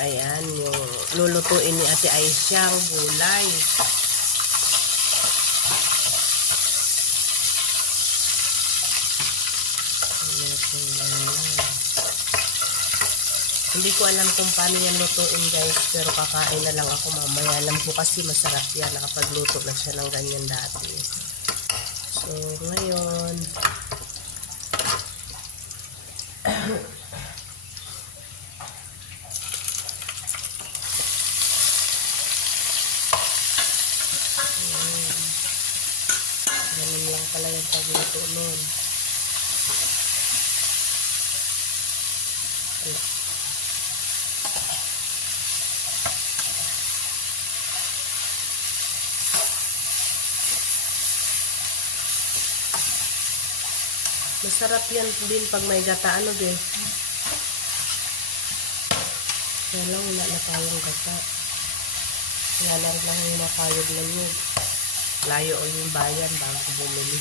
Ayan, yung lulutuin ni Ate Aisha ang gulay. Hindi ko alam kung paano yan lutuin guys, pero kakain na lang ako mamaya. Alam ko kasi masarap yan, nakapagluto na siya ng ganyan dati. So, ngayon, ganun lang pala yung pagluto nun. Masarap yan din pag may gata, ano din. Kaya lang, wala na tayong gata. Wala na rin lang yung makayod lang yun. Layo o yung bayan bago bumili.